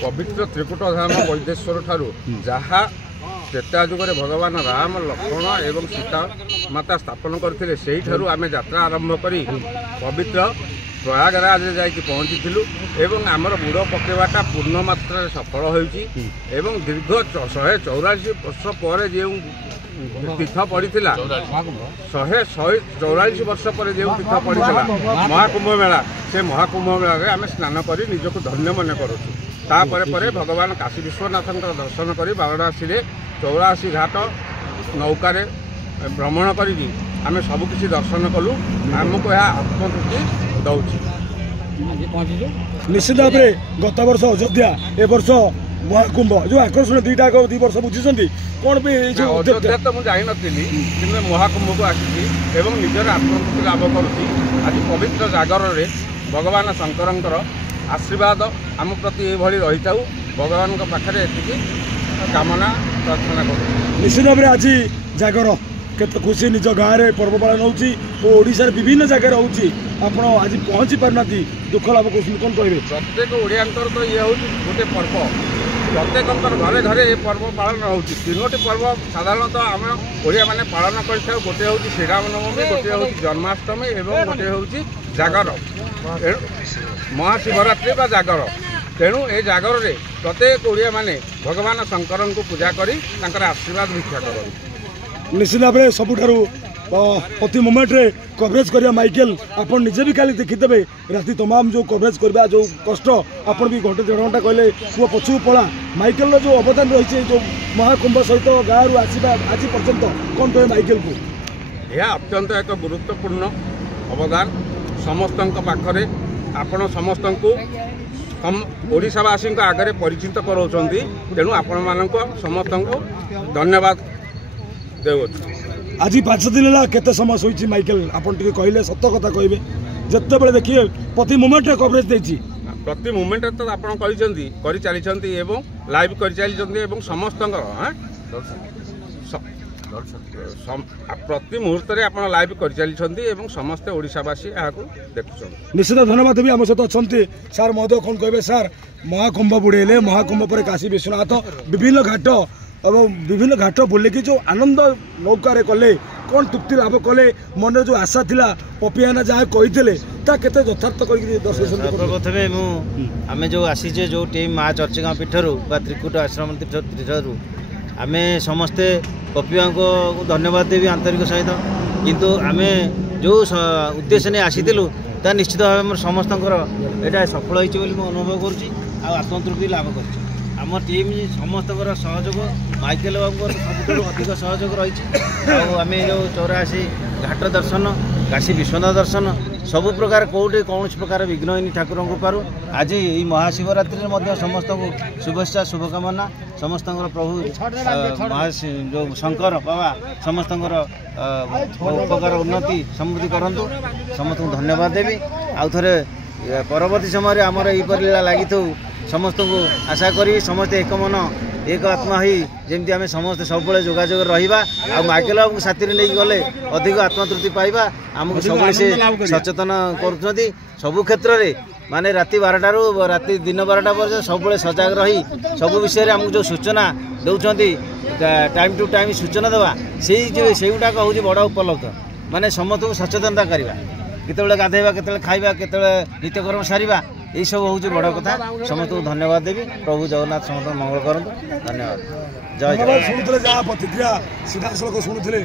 पवित्र त्रिकुट धाम वैदेश्वर ठारू जहाँ त्रेता जुगे भगवान राम लक्ष्मण एवं सीता माता स्थापन करते से आम यात्रा आरंभ कर पवित्र प्रयागराज जाकि पहुँची एवं आमर बुड़ पकेवाटा पूर्ण मात्रा सफल होती दीर्घ 144 वर्ष पर जो तीर्थ पड़ी 144 वर्ष पर जो तीर्थ पड़ी महाकुंभ मेला से महाकुंभ मेला आम स्नान कर निजक धन्य मन करुँ भगवान काशी विश्वनाथ दर्शन कर वाराणसी 84 घाट नौकार भ्रमण कर आम सबकि दर्शन कलु आमको यह आत्मतृप्ति दौर निश्चित भाव में गत वर्ष अयोध्या ए वर्ष महाकुंभ जो आकर्षण दुईटा 2 वर्ष बुझी कौन भी अयोध्या तो मुझे जान कि महाकुंभ को आसी निजर आत्मतृप्ति लाभ करुँच आज पवित्र जागर में भगवान शंकर आशीर्वाद आम प्रति रही था भगवान पाखे ये कामना प्रार्थना कर निश्चित भाव में आज जागर केते खुशी निज गाँव में पर्व पालन होशार विभिन्न जगह आप आज पहुँची पारना दुख लाभ कौन कहे प्रत्येक ओडियांकर तो ये हूँ गोटे पर्व प्रत्येक घरे घरे ये पर्व पालन हो 3टी पर्व साधारणतः आम ओडिया माने पालन कर गोटे हूँ श्रीरामनवमी गोटे हूँ जन्माष्टमी और गोटे हूँ जागर महाशिवरात्रि बा जागर तेणु ए जागर में प्रत्येक ओडिया माने भगवान शंकर को पूजा कर आशीर्वाद भिक्षा करते निश्चित भाव में सबुठार प्रति मोमेंट रे कवरेज करिया माइकल आपन निजे भी खाली देखिदेवे राति तमाम जो कवरेज करबा जो कष्ट आपन भी घंटे 1.5 घंटा कहले पुआ पछू पड़ा माइकल जो अवदान रही जो महाकुंभ सहित गाँव आसवा आज पर्यंत कौन कहे माइकल को यह अत्यंत एक गुरुत्वपूर्ण अवदान समस्त पाखरे आपण समस्त को ओडिशावासी आगे परिचित कराउछंती तेणु आपण मानक समस्त को धन्यवाद देउछु आज 5 दिन है केते समय सोई माइकल आपन टिके कहले सत्य कथा कहबे जत्ते बेले देखिए प्रति मोमेंट कवरेज देछि प्रति मोमेंट तो आपण करि चली एवं लाइव करि चली एवं समस्त प्रति मुहूर्त में आप लाइव कर चली समस्ते ओडिशावासी देखुं निश्चित धन्यवाद देवी आम सहित अच्छा सार महोदय कौन कहे सार महाकुंभ बुड़ेले महाकुंभ पर काशी विश्वनाथ विभिन्न घाट और विभिन्न घाट बुलिकी जो आनंद नौकार कले कौन तृप्ति लाभ कले मन जो आशा थिला पपियाना जहाँ कही केते यथार्थ प्रथमे आम जो आसीचे जो टीम माँ चर्चिगाँ पीठर त्रिकुट आश्रम तीर्थरू आम समस्ते पपिया को धन्यवाद देवी आंतरिक सहित किंतु आम जो उद्देश्य नहीं आसीलु ता निश्चित भाव समस्त यहाँ सफल होती अनुभव करत्मतृप्ति लाभ कर आम टीम समस्त सहयोग माइकेल बाबू सब अधिक सहयोग रही आम जो 84 घाट दर्शन काशी विश्वनाथ दर्शन सबु प्रकार कौटे कौन प्रकार विघ्न ठाकुर को पारू आज ये महाशिवरात्रि में समस्त को शुभेच्छा शुभकामना समस्त प्रभु जो शंकर बाबा समस्त उपकार उन्नति समृद्धि करंतु समस्त को धन्यवाद देवी आउ थे परवर्ती समय आमर यहीपर लीला लगी समस्त को आशा करी समस्त एक मन एक आत्मा ही जमी आम समस्त सब जोगाजोग रहा आ माइकेल बाबू साथी नहीं गले अधिक आत्मतृप्ति पाइबा आमको सब से सचेतन कर सबु क्षेत्र में माने राति 12टारू राति दिन 12टा पर्यटन सब सजग रही सब विषय आमको जो सूचना दौरान टाइम टू टाइम सूचना देवा से गुटाक हूँ बड़ उपलब्ध माने समस्त को सचेतनता करवा केतबेले गाधेबा केतबेले खाइबा केतबेले नित्यकर्म सारिबा यही सब हूँ बड़ कथा समस्त को धन्यवाद देवी प्रभु जगन्नाथ समस्त मंगल करंतु धन्यवाद जय जय शुणुले जहाँ प्रतिक्रिया सीधा सड़क शुणुले